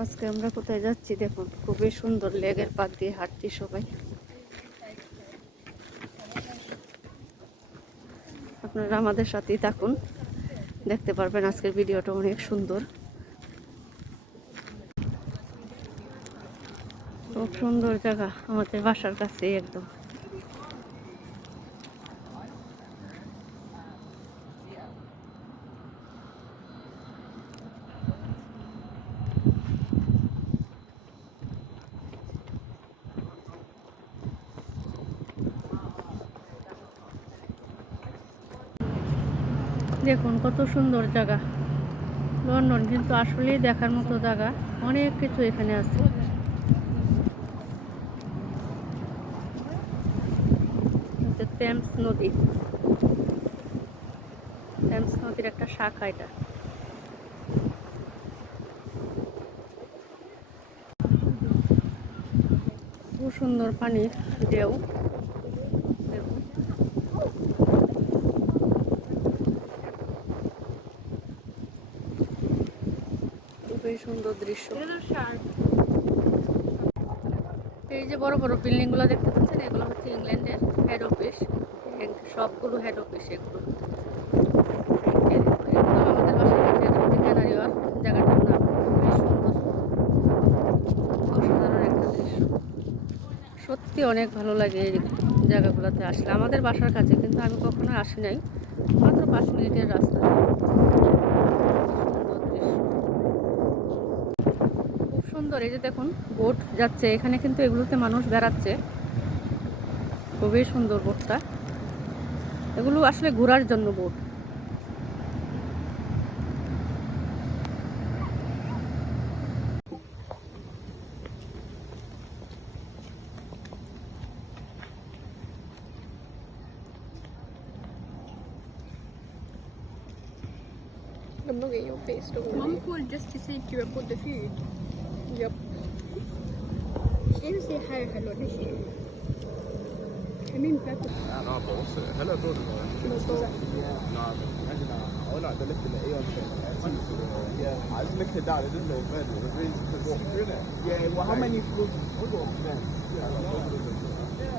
আজকে আমরা কোথায় যাচ্ছি দেখুন, খুবই সুন্দর লেগের পাত দিয়ে হাঁটছি সবাই। আপনারা আমাদের সাথেই থাকুন, দেখতে পারবেন আজকের ভিডিওটা অনেক সুন্দর। খুব সুন্দর জায়গা আমাদের বাসার কাছে একদম। দেখুন, কত সুন্দর জায়গা। লন্ডন কিন্তু আসলেই দেখার মতো জায়গা। অনেক কিছু এখানে আছে। টেমস নদী। টেমস নদীর একটা শাখা এটা। খুব সুন্দর পানির ঢেউ দেখুন খুবই সুন্দর দৃশ্য। এই যে বড় বড় বিল্ডিংগুলো দেখতে পাচ্ছেন এগুলো হচ্ছে ইংল্যান্ডের হেড অফিস সবগুলো হেড অফিস এগুলো। সত্যি অনেক ভালো লাগে এই জায়গাগুলোতে আসলে। আমাদের বাসার কাছে কিন্তু আমি কখনো আসি নাই। মাত্র পাঁচ মিনিটের রাস্তা সুন্দর দৃশ্য খুব সুন্দর এই যে দেখুন বোট যাচ্ছে এখানে কিন্তু এগুলোতে মানুষ বেড়াচ্ছে খুবই সুন্দর বোটটা এগুলো আসলে ঘোরার জন্য boat. Man får just to say you are på the food. Yep. Seriously, higher hello. I mean better. Yeah, no, but also hello door. No door. Yeah. No, imagine I want to lift the Aeon train. Yeah, I just make it down. It is no bad. It is walk through there. Yeah, well, how many floors? Yeah, yeah.